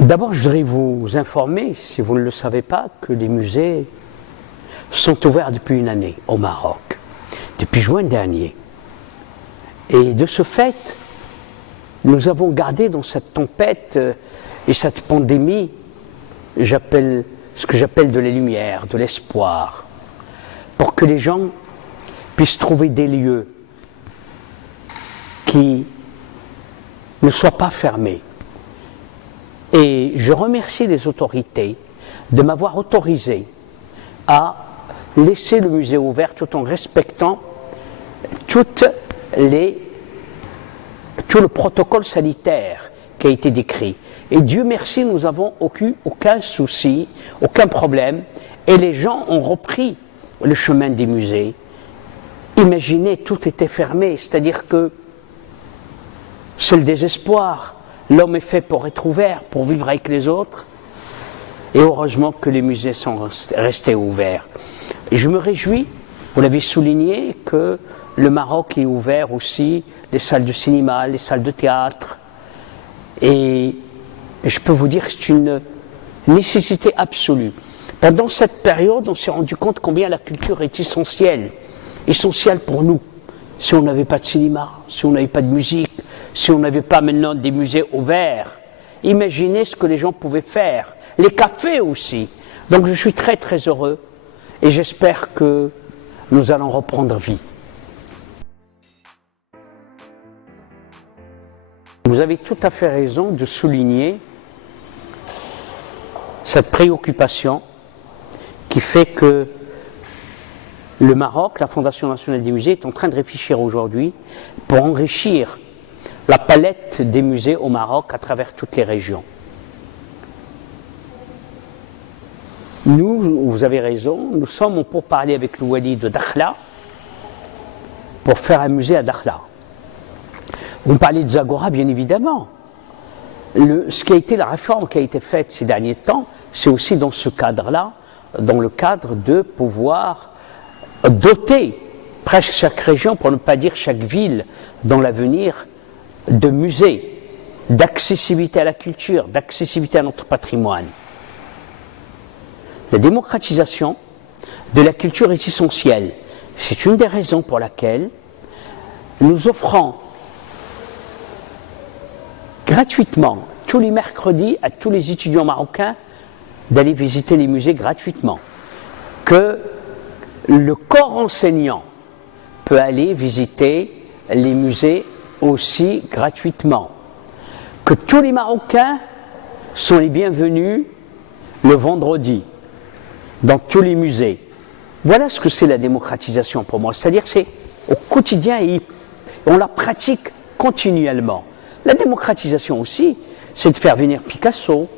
D'abord, je voudrais vous informer, si vous ne le savez pas, que les musées sont ouverts depuis une année au Maroc, depuis juin dernier. Et de ce fait, nous avons gardé dans cette tempête et cette pandémie, ce que j'appelle de la lumière, de l'espoir, pour que les gens puissent trouver des lieux qui ne soient pas fermés. Et je remercie les autorités de m'avoir autorisé à laisser le musée ouvert tout en respectant tout le protocole sanitaire qui a été décrit. Et Dieu merci, nous n'avons aucun souci, aucun problème. Et les gens ont repris le chemin des musées. Imaginez, tout était fermé, c'est-à-dire que c'est le désespoir. L'homme est fait pour être ouvert, pour vivre avec les autres. Et heureusement que les musées sont restés ouverts. Et je me réjouis, vous l'avez souligné, que le Maroc est ouvert aussi, les salles de cinéma, les salles de théâtre. Et je peux vous dire que c'est une nécessité absolue. Pendant cette période, on s'est rendu compte combien la culture est essentielle pour nous. Si on n'avait pas de cinéma, si on n'avait pas de musique, si on n'avait pas maintenant des musées ouverts, imaginez ce que les gens pouvaient faire. Les cafés aussi. Donc je suis très très heureux et j'espère que nous allons reprendre vie. Vous avez tout à fait raison de souligner cette préoccupation qui fait que le Maroc, la Fondation nationale des musées, est en train de réfléchir aujourd'hui pour enrichir la palette des musées au Maroc à travers toutes les régions. Nous, vous avez raison, nous sommes en pourparlers avec le Wali de Dakhla pour faire un musée à Dakhla. Vous me parlez de Zagora, bien évidemment. Ce qui a été la réforme qui a été faite ces derniers temps, c'est aussi dans ce cadre-là, dans le cadre de pouvoir doter presque chaque région, pour ne pas dire chaque ville, dans l'avenir, de musées, d'accessibilité à la culture, d'accessibilité à notre patrimoine. La démocratisation de la culture est essentielle. C'est une des raisons pour laquelle nous offrons gratuitement, tous les mercredis, à tous les étudiants marocains, d'aller visiter les musées gratuitement. Que le corps enseignant peut aller visiter les musées aussi gratuitement. Que tous les Marocains sont les bienvenus le vendredi dans tous les musées. Voilà ce que c'est la démocratisation pour moi. C'est-à-dire c'est au quotidien et on la pratique continuellement. La démocratisation aussi, c'est de faire venir Picasso,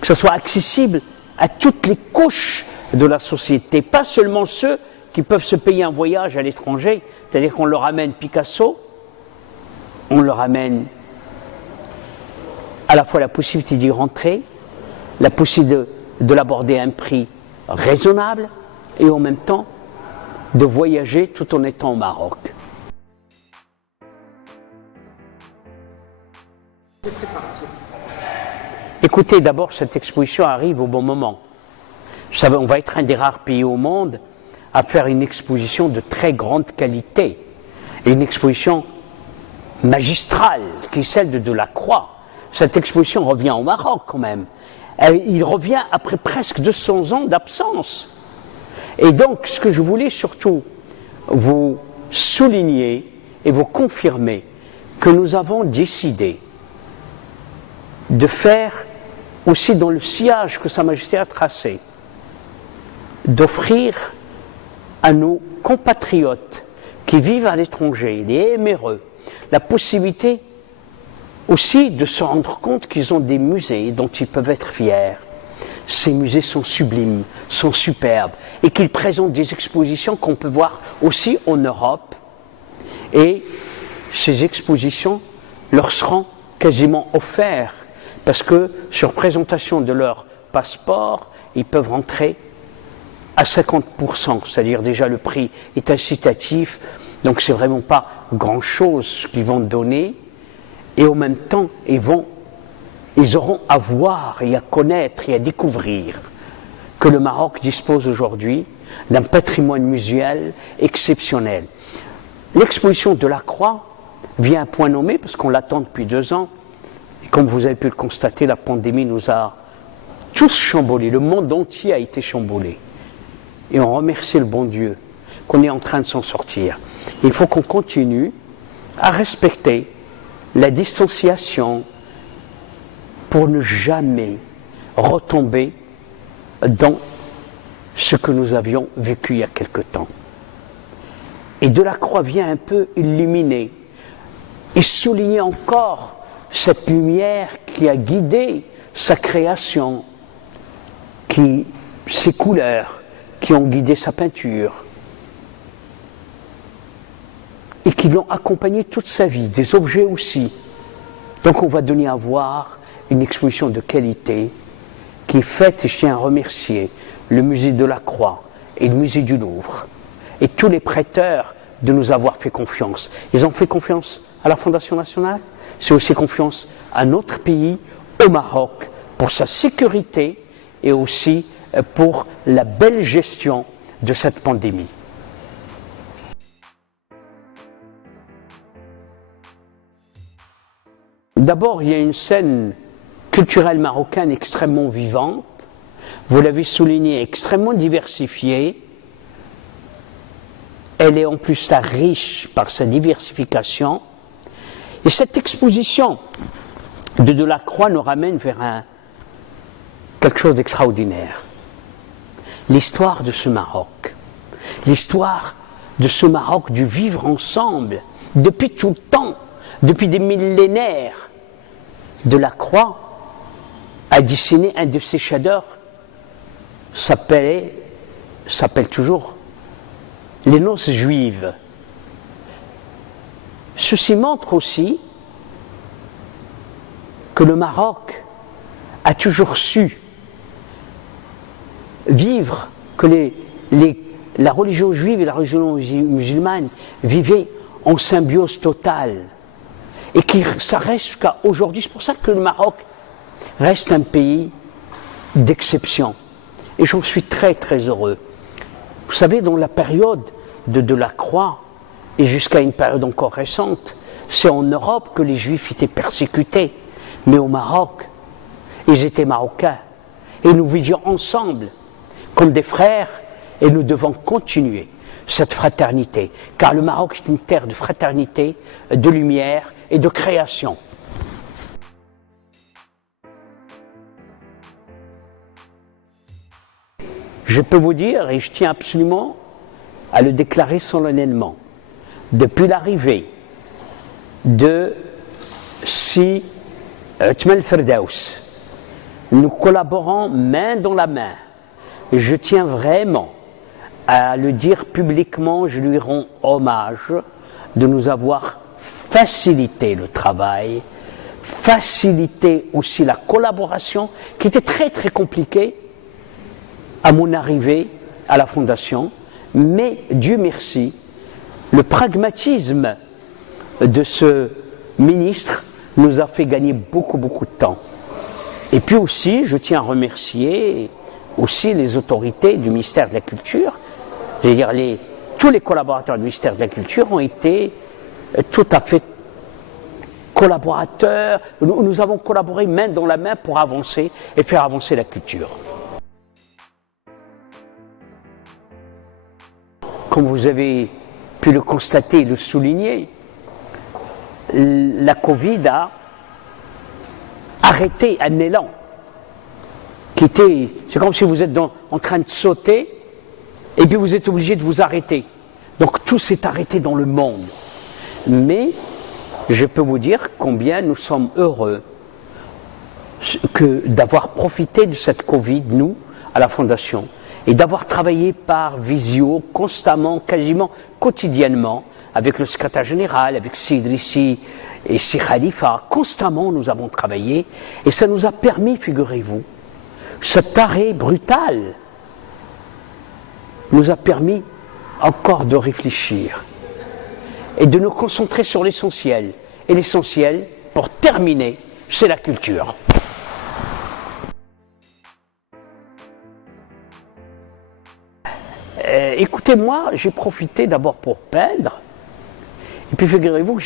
que ce soit accessible à toutes les couches de la société, pas seulement ceux qui peuvent se payer un voyage à l'étranger, c'est-à-dire qu'on leur amène Picasso, on leur amène à la fois la possibilité d'y rentrer, la possibilité de l'aborder à un prix raisonnable et en même temps de voyager tout en étant au Maroc. Écoutez, d'abord, cette exposition arrive au bon moment. Vous savez, on va être un des rares pays au monde à faire une exposition de très grande qualité et une exposition magistrale qui est celle de Delacroix. Cette exposition revient au Maroc quand même. Il revient après presque 200 ans d'absence. Et donc, ce que je voulais surtout vous souligner et vous confirmer, que nous avons décidé de faire aussi dans le sillage que Sa Majesté a tracé, d'offrir à nos compatriotes qui vivent à l'étranger, les éméreux, la possibilité aussi de se rendre compte qu'ils ont des musées dont ils peuvent être fiers. Ces musées sont sublimes, sont superbes, et qu'ils présentent des expositions qu'on peut voir aussi en Europe. Et ces expositions leur seront quasiment offertes, parce que sur présentation de leur passeport, ils peuvent rentrer à 50%, c'est-à-dire déjà le prix est incitatif, donc c'est vraiment pas grand-chose qu'ils vont donner, et en même temps, ils auront à voir et à connaître et à découvrir que le Maroc dispose aujourd'hui d'un patrimoine muséal exceptionnel. L'exposition de la Croix vient à point nommé, parce qu'on l'attend depuis 2 ans, et comme vous avez pu le constater, la pandémie nous a tous chamboulés, le monde entier a été chamboulé. Et on remercie le bon Dieu qu'on est en train de s'en sortir. Il faut qu'on continue à respecter la distanciation pour ne jamais retomber dans ce que nous avions vécu il y a quelque temps. Et de la Croix vient un peu illuminer et souligner encore cette lumière qui a guidé sa création, ses couleurs qui ont guidé sa peinture et qui l'ont accompagné toute sa vie, des objets aussi. Donc on va donner à voir une exposition de qualité qui est faite, et je tiens à remercier le musée de la Croix et le musée du Louvre et tous les prêteurs de nous avoir fait confiance. Ils ont fait confiance à la Fondation nationale, c'est aussi confiance à notre pays, au Maroc, pour sa sécurité et aussi pour la belle gestion de cette pandémie. D'abord, il y a une scène culturelle marocaine extrêmement vivante, vous l'avez souligné, extrêmement diversifiée. Elle est en plus riche par sa diversification. Et cette exposition de Delacroix nous ramène vers quelque chose d'extraordinaire. L'histoire de ce Maroc. L'histoire de ce Maroc du vivre ensemble, depuis tout le temps, depuis des millénaires. Delacroix a dessiné un de ses chefs-d'œuvre, s'appelle toujours Les Noces juives. Ceci montre aussi que le Maroc a toujours su vivre, que la religion juive et la religion musulmane vivaient en symbiose totale. Et que ça reste jusqu'à aujourd'hui. C'est pour ça que le Maroc reste un pays d'exception. Et j'en suis très très heureux. Vous savez, dans la période de Delacroix, et jusqu'à une période encore récente, c'est en Europe que les Juifs étaient persécutés. Mais au Maroc, ils étaient marocains. Et nous vivions ensemble, comme des frères, et nous devons continuer cette fraternité. Car le Maroc est une terre de fraternité, de lumière et de création. Je peux vous dire, et je tiens absolument à le déclarer solennellement, depuis l'arrivée de Si Tmel Ferdaous, nous collaborons main dans la main. Et je tiens vraiment à le dire publiquement, je lui rends hommage de nous avoir facilité le travail, facilité aussi la collaboration, qui était très très compliquée à mon arrivée à la Fondation, mais Dieu merci, le pragmatisme de ce ministre nous a fait gagner beaucoup de temps. Et puis aussi, je tiens à remercier aussi les autorités du ministère de la Culture. Je veux dire, tous les collaborateurs du ministère de la Culture ont été tout à fait collaborateurs. Nous avons collaboré main dans la main pour avancer et faire avancer la culture. Comme vous avez pu le constater et le souligner, la Covid a arrêté un élan qui était, c'est comme si vous êtes en train de sauter et puis vous êtes obligé de vous arrêter. Donc tout s'est arrêté dans le monde. Mais je peux vous dire combien nous sommes heureux d'avoir profité de cette Covid, nous, à la Fondation, et d'avoir travaillé par visio constamment, quasiment quotidiennement, avec le secrétaire général, avec Sidrissi et Si Khalifa. Constamment, nous avons travaillé et ça nous a permis, figurez-vous, cet arrêt brutal nous a permis encore de réfléchir et de nous concentrer sur l'essentiel. Et l'essentiel, pour terminer, c'est la culture. Écoutez, moi, j'ai profité d'abord pour peindre. Et puis, figurez-vous que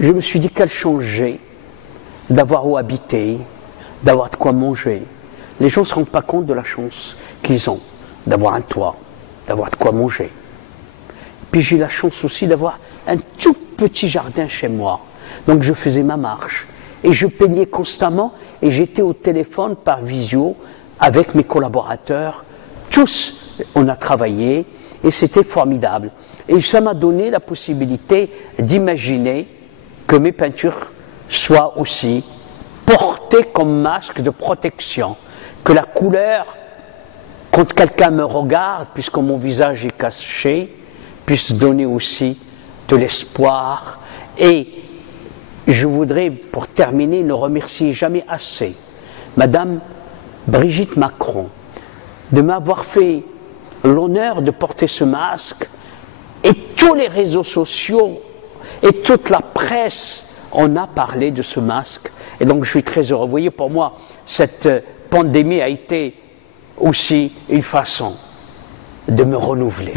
je me suis dit qu'elle changeait d'avoir où habiter, d'avoir de quoi manger. Les gens ne se rendent pas compte de la chance qu'ils ont d'avoir un toit, d'avoir de quoi manger. Puis j'ai la chance aussi d'avoir un tout petit jardin chez moi. Donc je faisais ma marche et je peignais constamment et j'étais au téléphone par visio avec mes collaborateurs. Tous, on a travaillé et c'était formidable. Et ça m'a donné la possibilité d'imaginer que mes peintures soient aussi portées comme masque de protection, que la couleur, quand quelqu'un me regarde, puisque mon visage est caché, puisse donner aussi de l'espoir. Et je voudrais, pour terminer, ne remercier jamais assez Madame Brigitte Macron de m'avoir fait l'honneur de porter ce masque, et tous les réseaux sociaux et toute la presse on a parlé de ce masque. Et donc je suis très heureux. Vous voyez, pour moi, cette pandémie a été aussi une façon de me renouveler.